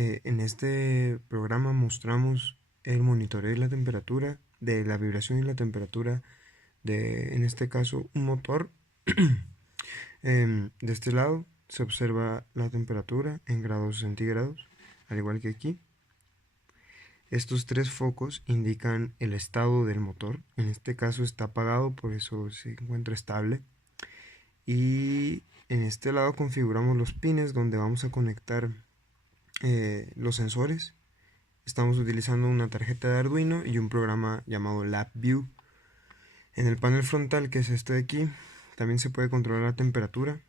En este programa mostramos el monitoreo de la temperatura, de la vibración y la temperatura de, en este caso, un motor. De este lado se observa la temperatura en grados centígrados, al igual que aquí. Estos tres focos indican el estado del motor. En este caso está apagado, por eso se encuentra estable. Y en este lado configuramos los pines donde vamos a conectar los sensores. Estamos utilizando una tarjeta de Arduino y un programa llamado LabVIEW. En el panel frontal, que es este de aquí, también se puede controlar la temperatura.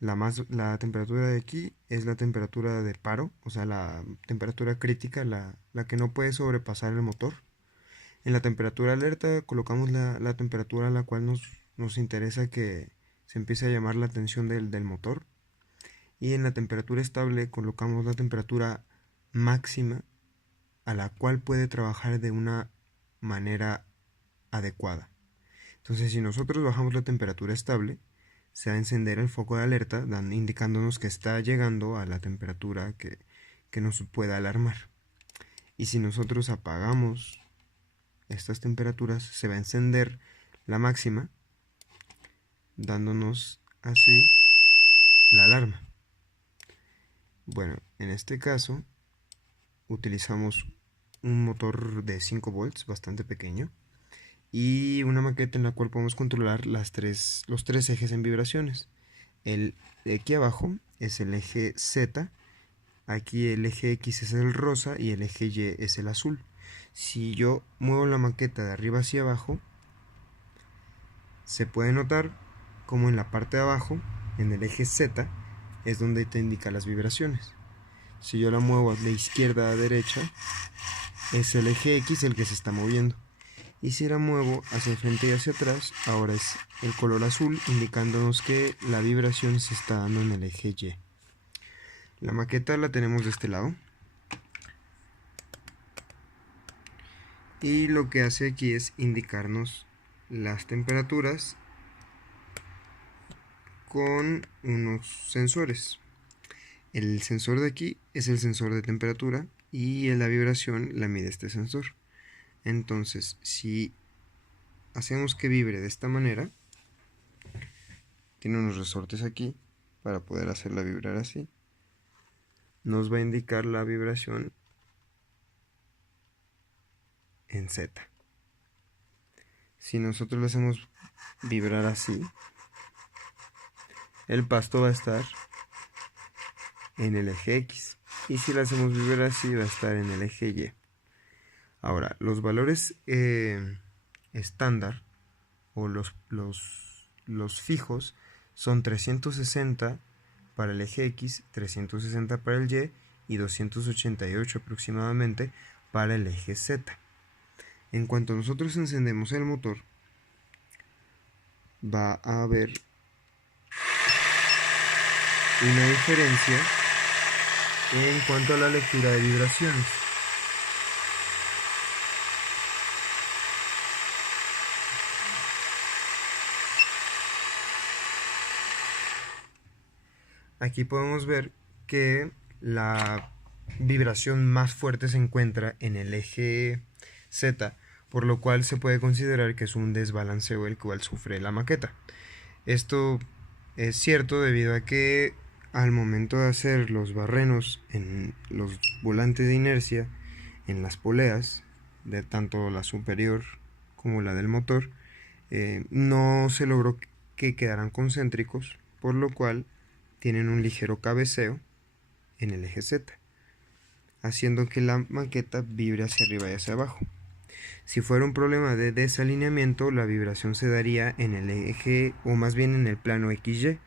La temperatura de aquí es la temperatura de paro, o sea, la temperatura crítica, la que no puede sobrepasar el motor. En la temperatura alerta colocamos la temperatura a la cual nos interesa que se empiece a llamar la atención del motor. Y en la temperatura estable colocamos la temperatura máxima a la cual puede trabajar de una manera adecuada. Entonces, si nosotros bajamos la temperatura estable, se va a encender el foco de alerta, indicándonos que está llegando a la temperatura que nos pueda alarmar. Y si nosotros apagamos estas temperaturas, se va a encender la máxima, dándonos así la alarma. Bueno, en este caso utilizamos un motor de 5 volts bastante pequeño y una maqueta en la cual podemos controlar los tres ejes en vibraciones. El de aquí abajo es el eje Z, aquí el eje X es el rosa y el eje Y es el azul. Si yo muevo la maqueta de arriba hacia abajo, se puede notar como en la parte de abajo, en el eje Z, es donde te indica las vibraciones. Si yo la muevo de izquierda a derecha, es el eje X el que se está moviendo. Y si la muevo hacia el frente y hacia atrás, ahora es el color azul, indicándonos que la vibración se está dando en el eje Y. La maqueta la tenemos de este lado. Y lo que hace aquí es indicarnos las temperaturas con unos sensores. El sensor de aquí es el sensor de temperatura y la vibración la mide este sensor. Entonces, si hacemos que vibre de esta manera, tiene unos resortes aquí para poder hacerla vibrar así, nos va a indicar la vibración en Z. Si nosotros lo hacemos vibrar así, el pasto va a estar en el eje X, y si lo hacemos vibrar así va a estar en el eje Y. Ahora, los valores estándar o los fijos son 360 para el eje X, 360 para el Y y 288 aproximadamente para el eje Z. En cuanto nosotros encendemos el motor, va a haber una diferencia en cuanto a la lectura de vibraciones. Aquí podemos ver que la vibración más fuerte se encuentra en el eje Z, por lo cual se puede considerar que es un desbalanceo el cual sufre la maqueta. Esto es cierto debido a que al momento de hacer los barrenos en los volantes de inercia, en las poleas, de tanto la superior como la del motor, no se logró que quedaran concéntricos, por lo cual tienen un ligero cabeceo en el eje Z, haciendo que la maqueta vibre hacia arriba y hacia abajo. Si fuera un problema de desalineamiento, la vibración se daría en el eje, o más bien en el plano XY,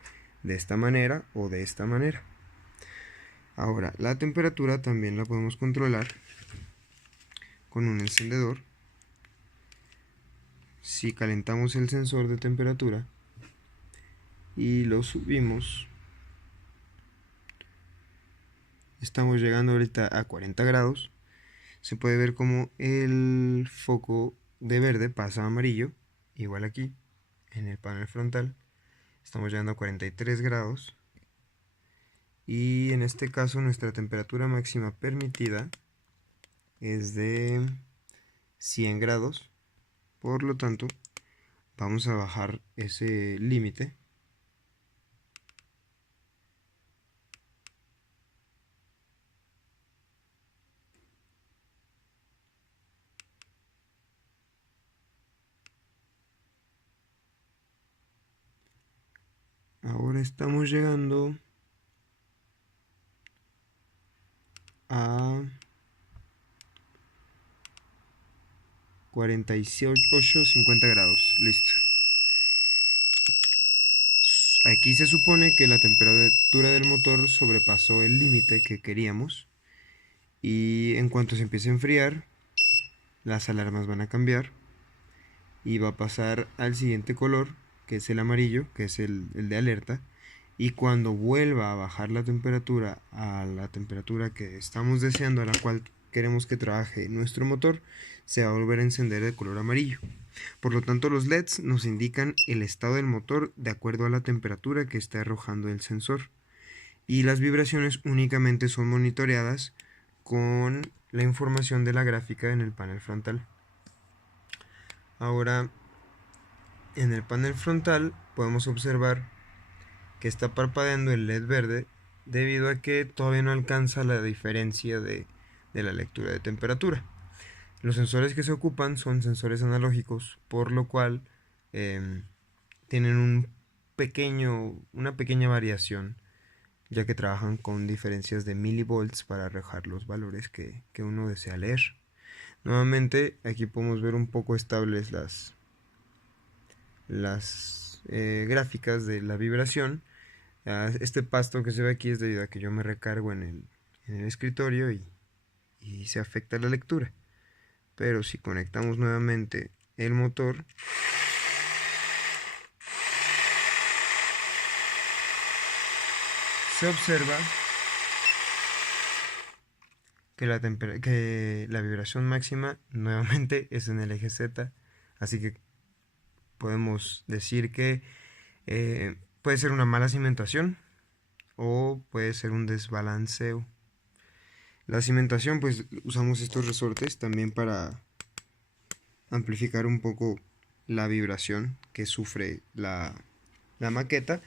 de esta manera o de esta manera. Ahora, la temperatura también la podemos controlar con un encendedor. Si calentamos el sensor de temperatura y lo subimos, estamos llegando ahorita a 40 grados. Se puede ver como el foco de verde pasa a amarillo, igual aquí en el panel frontal. Estamos llegando a 43 grados y en este caso nuestra temperatura máxima permitida es de 100 grados. Por lo tanto, vamos a bajar ese límite. Ahora estamos llegando a 48, 50 grados. Listo. Aquí se supone que la temperatura del motor sobrepasó el límite que queríamos. Y en cuanto se empiece a enfriar, las alarmas van a cambiar. Y va a pasar al siguiente color, que es el amarillo, que es el de alerta. Y cuando vuelva a bajar la temperatura a la temperatura que estamos deseando, a la cual queremos que trabaje nuestro motor, se va a volver a encender de color amarillo. Por lo tanto, los LEDs nos indican el estado del motor de acuerdo a la temperatura que está arrojando el sensor. Y las vibraciones únicamente son monitoreadas con la información de la gráfica en el panel frontal. Ahora, en el panel frontal podemos observar que está parpadeando el LED verde debido a que todavía no alcanza la diferencia de la lectura de temperatura. Los sensores que se ocupan son sensores analógicos, por lo cual tienen una pequeña variación, ya que trabajan con diferencias de milivolts para arrojar los valores que uno desea leer. Nuevamente, aquí podemos ver un poco estables las gráficas de la vibración. Este pasto que se ve aquí es debido a que yo me recargo en el escritorio y se afecta la lectura. Pero si conectamos nuevamente el motor, se observa que la vibración máxima nuevamente es en el eje Z, así que podemos decir que puede ser una mala cimentación o puede ser un desbalanceo. La cimentación, pues usamos estos resortes también para amplificar un poco la vibración que sufre la maqueta,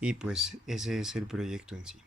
y pues ese es el proyecto en sí.